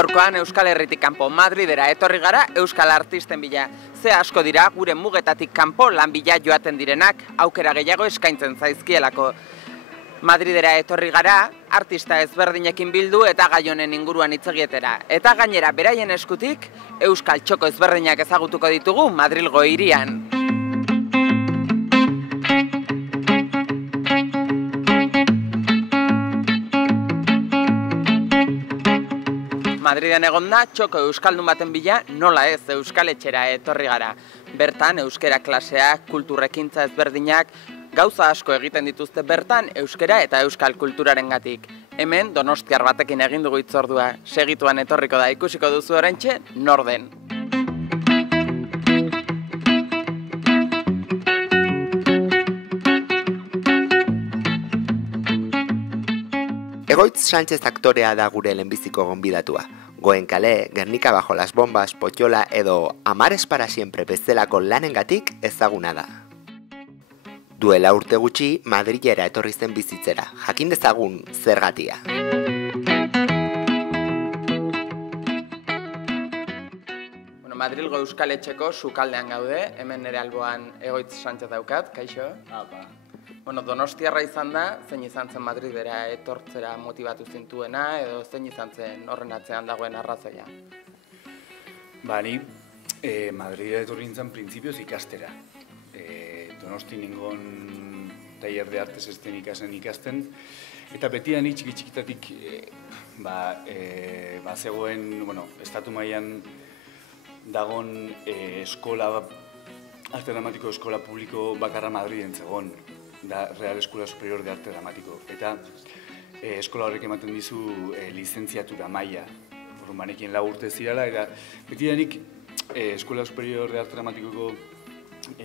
Gaurkoan Euskal Herritik kanpo Madridera etorri gara euskal artisten bila. Ze asko dira gure mugetatik kanpo lan bila joaten direnak, aukera gehiago eskaintzen zaizkielako. Madridera etorri gara, artista ezberdinekin bildu eta gai honen inguruan hitz egietera. Eta gainera beraien eskutik euskal txoko ezberdinak ezagutuko ditugu Madrilgo hirian. Madriden egonda, txoko euskaldun baten bila, nola ez euskaletxera etorri gara. Bertan, euskera klaseak, kulturrekintza ezberdinak, gauza asko egiten dituzte bertan euskera eta euskal kulturarengatik. Hemen, donostiar batekin egin dugu hitzordua. Segituan etorriko da, ikusiko duzu oraintxe, nor den. Egoitz Sánchez aktorea da gure lehenbiziko gonbidatua. Goenkale, Gernika bajo las bombas, Potiola edo Amares para siempre bezalako lanengatik ezaguna da. Duela urte gutxi, Madrilera etorri zen bizitzera, jakin dezagun zergatia. Madrilgo euskaletxeko sukaldean gaude, hemen nire alboan Egoitz Sánchez daukat, kaixo? Donostiarra izan da, zein izan zen Madridera etortzera motibatu zintuena, edo zein izan zen horren atzean dagoen arrazoia? Ni Madridera etorri nintzen printzipioz ikastera. Donosti ningon taller de artes eszenikasen ikasten, eta betian txikitatik zegoen, estatu mailan dagon arte dramatiko eskola publiko bakarra Madriden zegoen, da Real Escuela Superior de Arte Dramático. Eta eskola horrek ematen dizu lizentziatura maila. Banekin 4 urte zirala, eta betidanik Escuela Superior de Arte Dramatikoko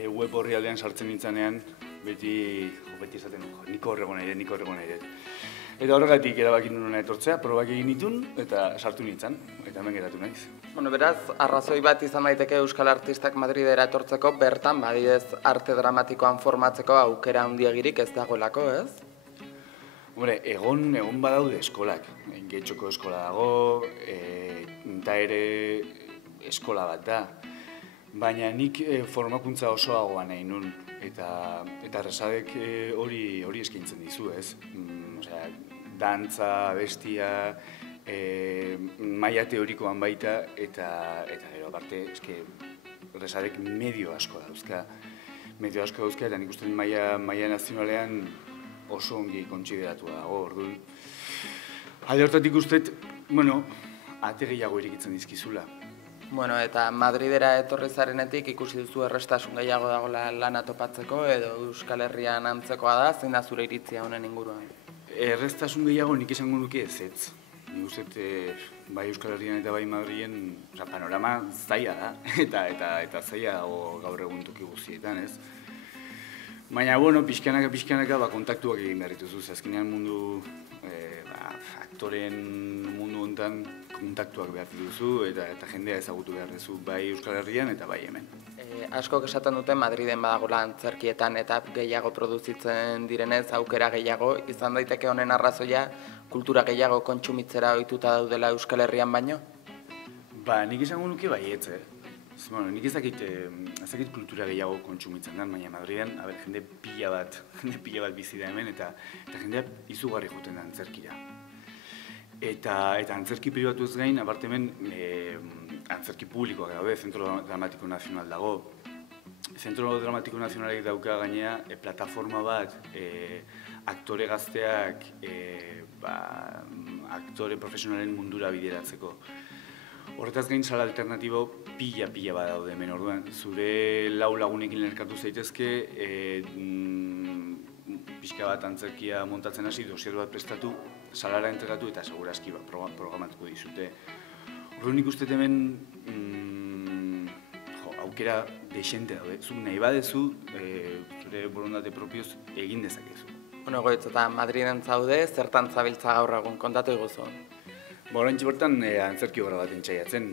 web horri aldean sartzen nintzanean, beti esaten niko horrego nahi dut. Eta horregatik erabaki nuen etortzea, probak egin nitun, eta sartu nintzen, eta hemen geratu naiz. Beraz, arrazoi bat izan daiteke euskal artistak Madridera etortzeko, bertan badidez arte dramatikoan formatzeko aukera handiegirik ez dagoelako, ez? Egon badaude eskolak. Getxoko eskola dago, eta ere eskola bat da. Baina nik formakuntza osoagoa nahi nun, eta Resadek hori eskaintzen dizu, ez? Dantza, bestia, maila teorikoan baita, eta gero aparte, Resadek medio asko dauzka. Eta nik uste maila nazionalean oso ongi kontsideratua dago, orduan. Alde hortatik usteet, ate gehiago irikitzen dizkizula. Eta Madridera etorri zarenetik ikusi duzu errestasun gehiago dagoela lana topatzeko, edo Euskal Herrian antzekoa da, zein da zure iritzia honen inguruan? Errestasun gehiago nik esango nuke ezetz. Nik uste, bai Euskal Herrian eta bai Madrilen panorama zaila da, eta zaila dago gaur egun toki guztietan, ez? Baina, pixkanaka kontaktuak egin behar dituzuz. Azkenean mundu, aktoren mundu honetan kontaktuak behar dituzu, eta jendea ezagutu behar duzu, bai Euskal Herrian eta bai hemen. Askok esaten dute Madriden badagoela antzerkietan eta gehiago produzitzen direnez, aukera gehiago, izan daiteke honen arrazoia, kultura gehiago kontsumitzera ohituta daudela Euskal Herrian baino? Nik esango nuke baietz, nik ez dakit kultura gehiago kontsumitzen den, baina Madriden, jende pila bat bizi da hemen, eta jendea izugarri joten da antzerkira. Eta antzerki pribatu ez gain, aparte hemen antzerki publikoak daude, Centro Dramático Nacional dago. Centro Dramático Nacionalek dauka gainea plataforma bat aktore gazteak aktore profesionalen mundura bideratzeko. Horretaz gain sala alternatibo pila bat daude hemen, orduan. Zure 4 lagunekin elkartu zaitezke, pixka bat antzerkia montatzen hasi, dosier bat prestatu, salara entregatu eta segurazki programatuko dizute. Orduan nik uste hemen aukera desente daude. Zuk nahi badezu, zure borondate propioz egin dezakezu. Egoitz eta Madriden zaude, zertan zabiltza gaur egun kontatu iguzu? Horantxe bertan antzerki obra bat entzaiatzen.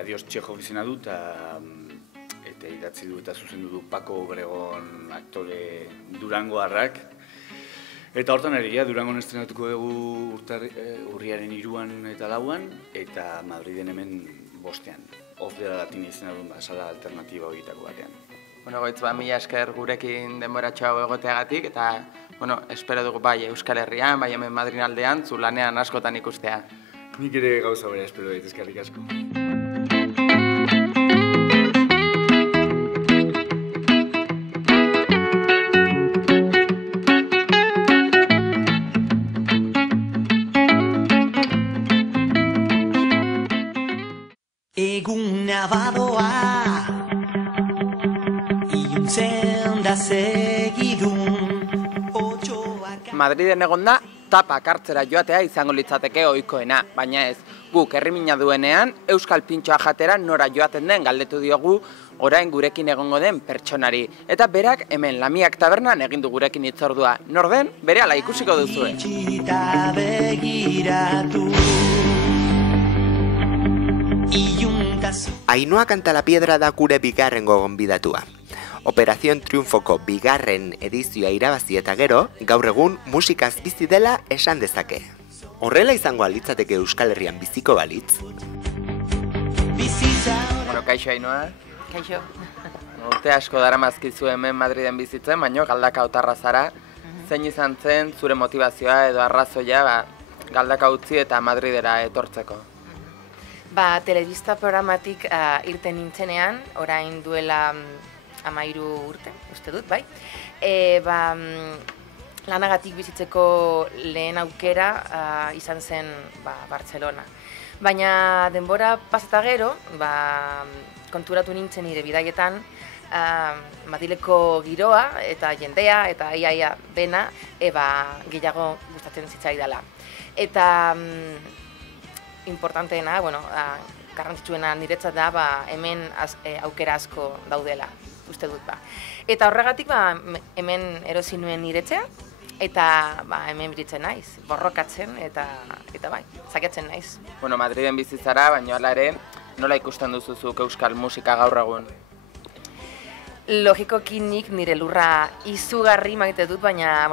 Adios Txehov izena du eta idatzi du eta zuzendu du Paco Obregon aktore Durangoarrak. Eta hortan egia, Durangon estrenatuko dugu urriaren 3 eta 4 eta Madriden hemen 5. Opera Latina izena duen sala alternatiba horietako batean. Bueno, goitz, mila esker gurekin denboratxo hau egoteagatik, eta, espero dugu bai Euskal Herrian, bai hemen Madrin aldean, zu lanean askotan ikustea. Nik ere gauza bera espero dut, eskerrik asko. Eguna badoa iluntzen da segidun Madriden egon da, tapak hartzera joatea izango litzateke ohikoena, baina ez, guk herrimina duenean, euskal pintxoa jatera nora joaten den galdetu diogu orain gurekin egongo den pertsonari. Eta berak hemen Lamiak tabernan egin du gurekin hitzordua. Nor den, berehala ikusiko duzue. Ainhoa Cantalapiedra da gure bigarrengo gonbidatua. Operación Triunfoko bigarren edizioa irabazi eta gero, gaur egun musikaz bizi dela esan dezake. Horrela izango alitzateke Euskal Herrian biziko balitz? Bueno, kaixo Ainhoa. Kaixo. Urte asko daramazkizu hemen Madriden bizitzen, baino galdaka otarra zara. Zein izan zen zure motivazioa edo arrazoia galdaka utzi eta Madridera etortzeko? Telebista programatik irten nintzenean, orain duela 13 urte, uste dut, bai. Lanagatik bizitzeko lehen aukera izan zen Bartzelona. Baina denbora pasata gero, konturatu nintzen nire bidaietan, Madrileko giroa eta jendea eta iaia dena gehiago gustatzen zitzaidala. Eta importanteena, garrantzitsuena niretzat da, hemen aukera asko daudela, uste dut. Eta horregatik hemen erosi nuen niretzea, eta hemen biritzen naiz, borrokatzen eta bai, zaketzen naiz. Bueno, Madriden bizitzara, baina hala ere, nola ikusten duzuzuk euskal musika gaur egun? Logikoki nik nire lurra izugarri maite dut, baina,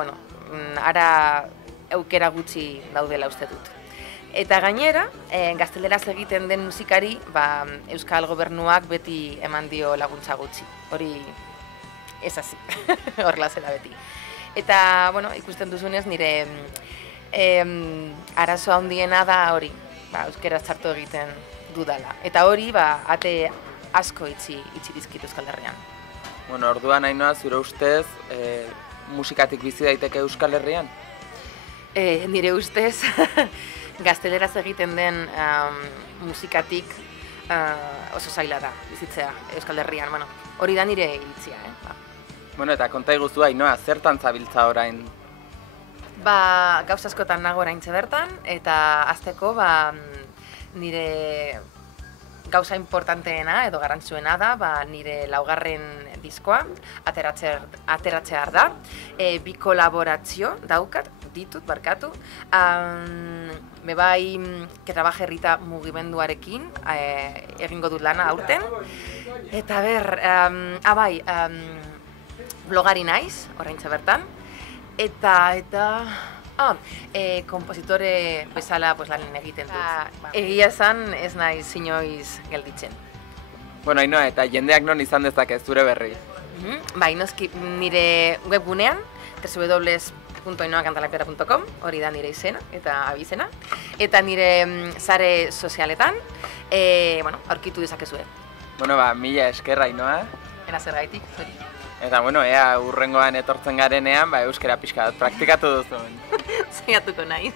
ara aukera gutxi daudela uste dut. Eta gainera, gazteleraz egiten den musikari, Euskal Gobernuak beti eman dio laguntza gutxi. Hori ez hazi, horrela zela beti. Eta, ikusten duzunez, nire arazoa handiena da hori, euskera txarto egiten dudala. Eta hori, ate asko itxi dizkit Euskal Herrian. Orduan Ainhoa, zure ustez, musikatik bizi daiteke Euskal Herrian? Nire ustez, gazteleraz egiten den musikatik oso zaila da bizitzea Euskal Herrian. Hori da nire iritzia. Eta konta iguzu Ainhoa, zertan zabiltza orain? Gauza askotan nago oraintxe bertan, eta azteko nire gauza importanteena edo garrantzitsuena da, nire laugarren diskoa ateratzear da. Bi kolaborazio ditut, barkatu. Bebai, Trabaje Rita mugimenduarekin egingo dut lana aurten. Eta blogari naiz, oraintxe bertan. Eta kompositore bezala lan egiten dut. Egia esan ez naiz inoiz gelditzen. Ainhoa, eta jendeak non izan dezake zure berri? Noski nire webgunean, www.ainhoacantalapiedra.com, hori da nire izena eta abizena. Eta nire sare sozialetan, aurkitu dezakezue. Mila esker Ainhoa. Ena zer gaitik. Eta, ea urrengoan etortzen garenean, euskera pixka bat praktikatu duzuen. Zaiatuko naiz.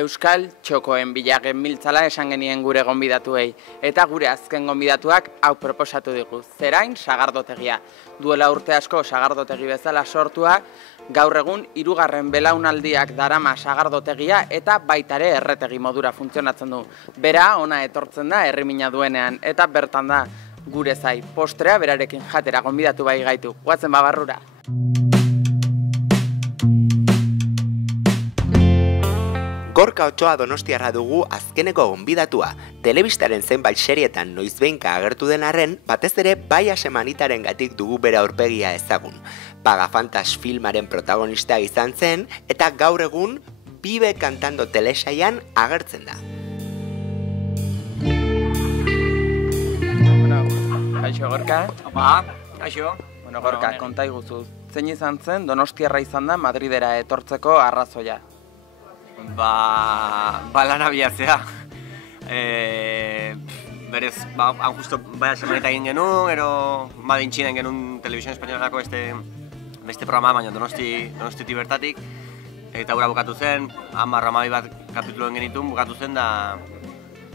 Euskal txokoen bila genbiltzala esan genien gure gonbidatuei. Eta gure azken gonbidatuak hau proposatu digu. Zerain sagardotegia. Duela urte asko sagardotegi bezala sortua, gaur egun 3. belaunaldiak darama sagardotegia eta baitare erretegi modura funtzionatzen du. Bera ona etortzen da herrimina duenean eta bertan da gure zai postrea berarekin jatera gonbidatu bai gaitu. Guatzen barrura. Gorka Otsoa donostiarra dugu azkeneko gonbidatua. Telebistaren zenbait serietan noizbehinka agertu den arren, batez ere Baia Semanitarengatik dugu bera aurpegia ezagun. Pagafantas filmaren protagonista izan zen, eta gaur egun Bibe kantando telesaian agertzen da. Kaixo, Gorka? Opa, kaixo. Bueno, Gorka, konta iguzu. Zein izan zen donostiarra izan da Madridera etortzeko arrazoia? Lana bilatzea. Berez, han justo Baia Semanita egin genuen, gero Madintxinen genuen Televisión Españolako beste programa, baina Donostitik bertatik. Eta hura bukatu zen, 10-12 bat kapituluen genitun bukatu zen da...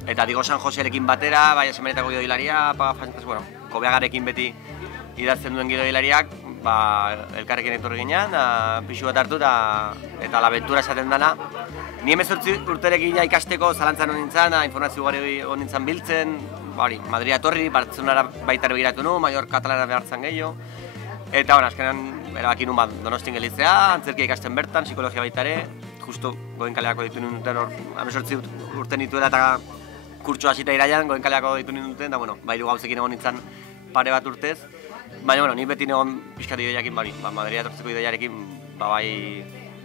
Eta Diego San Josearekin batera, Baia Semanitako gidoilaria, Kobeagarekin beti idazten duen gidoilariak, elkarrekin etorri ginean, pixu bat hartu eta la aventura esaten dana. Ni 18 urterekin ikasteko zalantzan honintzen, informazio ugari honintzen biltzen, Madrid etorri, Bartzelonara baita ere begiratu nu, Mallorca Katalana behartzen gehiago. Eta azkenean erabaki nun Donostin gelitzea, antzerkia ikasten bertan, psikologia baita ere, justo Goenkaleako ditu ninduten hor, 18 urte nituela eta kurtsu hasita iraian, Goenkaleako ditu ninduten, eta hiru gauzekin egon nintzen pare bat urtez. Baina, ni beti negon pixkat ideiakin, Madrid etortzeko ideiarekin,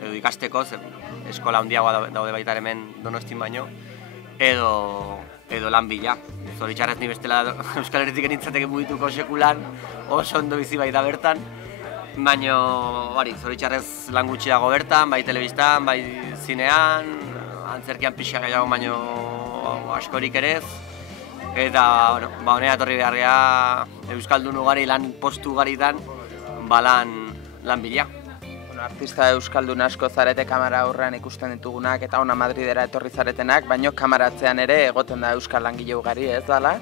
edo ikasteko, eskola handiagoa daude baita hemen Donostin baino, edo lan bila. Zoritxarrez ni bestela Euskal Herritik nintzateke mugituko sekulan, oso ondo bizi baita bertan, baina, zoritxarrez lan gutxi dago bertan, bai telebistan, bai zinean, antzerkian pixa gehiago baino askorik ere ez. Eta, honera etorri beharria Euskaldun ugari lan postu ugaritan, lan bila. Artista euskaldun asko zarete kamara aurrean ikusten ditugunak eta ona Madridera etorri zaretenak, baino kamaratzean ere egoten da euskal langile ugari, ez dala?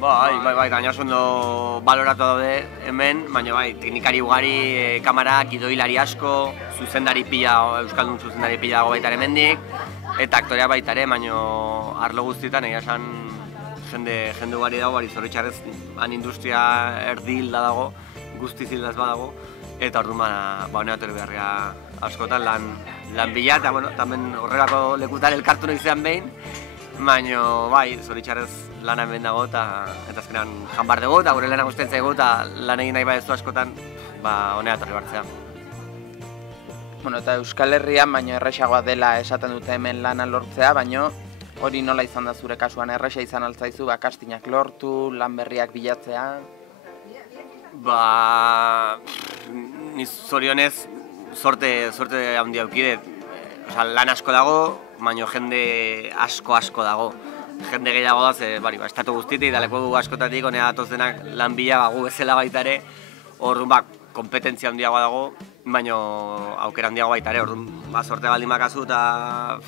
Bai, gaina ondo baloratu daude hemen, baina teknikari ugari, kamarak, gidoilari asko, zuzendari pila, euskaldun zuzendari pila dago baita hemendik, eta aktorea baita ere, baina arlo guztietan egia esan jende ugari dago, zoritxarrez han industria erdil da dago, guztiz hildaz badago, eta orduan honera etorri beharria askotan lan bila, eta tamen horrelako lekutan elkartu noizean behin, baina zoritxarrez lana hemen dago eta azkenean janbar dugu eta gure lana guztien zaigu eta lan egin nahi badezu askotan honera etorri behartzea. Eta Euskal Herrian baino erresagoa dela esaten dute hemen lana lortzea, baino hori nola izan da zure kasuan, erresa izan altzaizu kastinak lortu, lan berriak bilatzea? Ni zorionez sorte handia aukidet. Lan asko dago, baina jende asko dago. Jende gehiago da, estatu guztietik, daleko du askotatik, honea datozenak lan bila gu bezala baita ere, orduan kompetentzia handiagoa dago, baina aukera handiago baita ere, orduan sorte baldin bakazu eta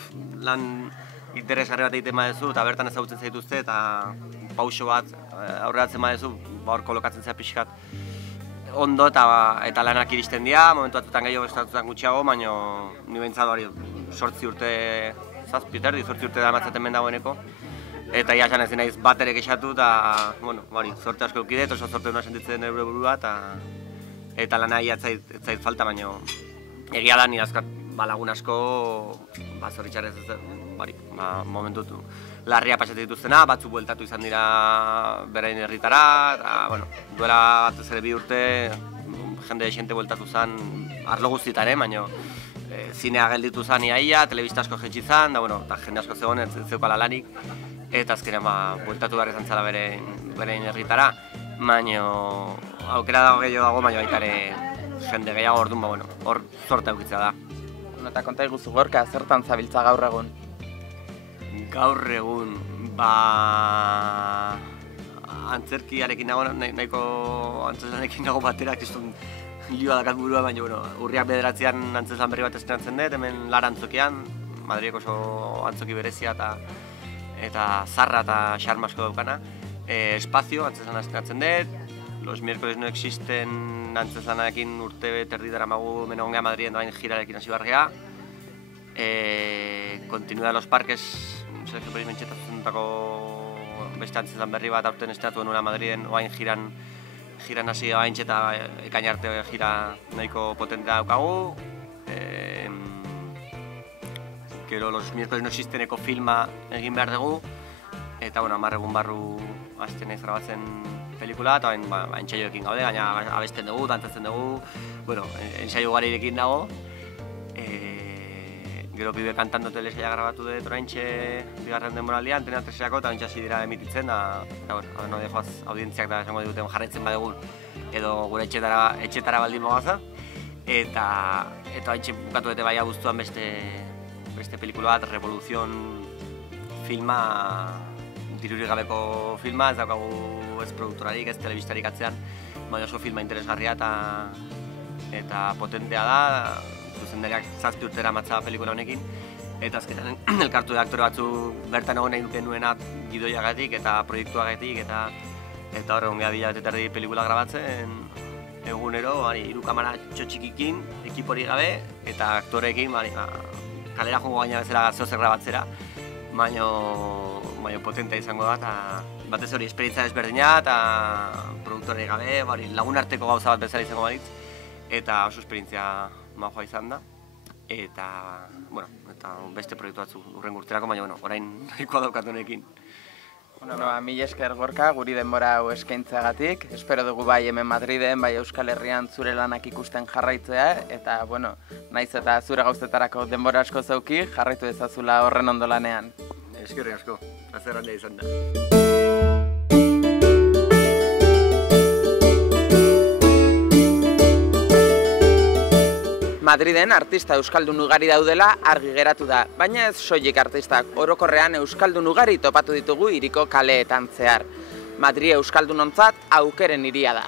lan interesgarri bat egiten badezu, eta bertan ezagutzen zaituzte, eta pauso bat aurreratzen badezu, hor kolokatzen zea pixkat ondo eta lanak iristen dira, momentu batutan gehiago estatutan gutxiago, baina ni behintzat 8 urte, 7 urte da matzaten ben dagoeneko, eta ia esan ezin naiz bat ere kexatu, eta sorte asko eukidet, oso sorte duna sentitzen eure burua, eta lana ia ez zait falta, baina egia da nire azkat lagun asko, zoritxarrez momentu larria pasatzen dituztena, batzuk bueltatu izan dira berain herritara, eta duela batez ere 2 urte jende xente bueltatu zen arlo guztitaren, baina zinea gelditu zen iaia, telebista asko jetxi zen, eta jende asko zegoen ez zeukala lanik, eta azkenean bueltatu behar izan zela berain herritara, baina aukera dago gehiago dago, baina baita ere jende gehiago orduan, hor zorte aukitzea da. Eta konta iguzu Gorka, zertan zabiltza gaur egun? Gaur egun, antzerkiarekin nago, nahiko antzerkiarekin nago batera, kristun lioa dakat burua, baina urriak 9an antzezlan berri bat estrenatzen dut, hemen Lara antzokian, Madrileko oso antzoki berezia eta zarra eta xarma asko daukana. Espazio, antzezlan estrenatzen dut, Los miércoles no existen antzezlanarekin urte terdi daramagu menegongea Madriden doain girarekin hasi bargea. Continua de los parques, Sergio Peris mentxetatzen beste antzezlan berri bat aurten estrenatu nuela Madriden, oain jiran hasi oain eta ekain arte jira nahiko potentea daukagu. Gero Los miércoles no existeneko filma egin behar dugu, eta 10 egun barru hasten naiz grabatzen pelikula, eta entsaioekin gaude, gaina abesten dugu, dantzatzen dugu, ensaio ugarirekin dago. Gero pibe kantando telesaia grabatu dut oraintxe bigarren denboraldian, Antena 3-ako, eta oraintxe hasi dira emititzen, eta no dejoaz audientziak da esango diguten jarraitzen badegun, edo gure etxetara baldin mogaza. Eta oraintxe bukatu dute bai abuztuan beste pelikula bat, Revolución filma, dirurik gabeko filma, ez daukagu ez produktorarik, ez telebistarik atzean, baina oso filma interesgarria eta potentea da, zuzendariak 7 urtera matza pelikula honekin, eta azkenan elkartu da aktore batzu bertan egon nahi nuenat gidoiagatik eta proiektuagatik, eta horre ongea bila eta erdi pelikula grabatzen egunero, 3 kamara txotxikikin, ekipori gabe, eta aktoreekin kalera jongo gaina bezala zozer grabatzera, baina potentea izango da, eta batez hori esperientza ezberdina eta produktorei gabe, lagun arteko gauza bat bezala izango baritz, eta oso esperientzia majoa izan da, eta beste proiektu batzu urren urterako, baina orain nahikoa daukatu honekin. Mil esker Gorka, guri denbora hau eskaintzeagatik. Espero dugu bai hemen Madriden, bai Euskal Herrian zure lanak ikusten jarraitzea, eta naiz eta zure gauzetarako denbora asko zauki, jarraitu dezazula horren ondo lanean. Eskerrik asko, plazer handia izan da. Madriden artista euskaldun ugari daudela argi geratu da, baina ez soilik artistak, orokorrean euskaldun ugari topatu ditugu hiriko kaleetan zehar. Madrid euskaldunontzat aukeren hiria da.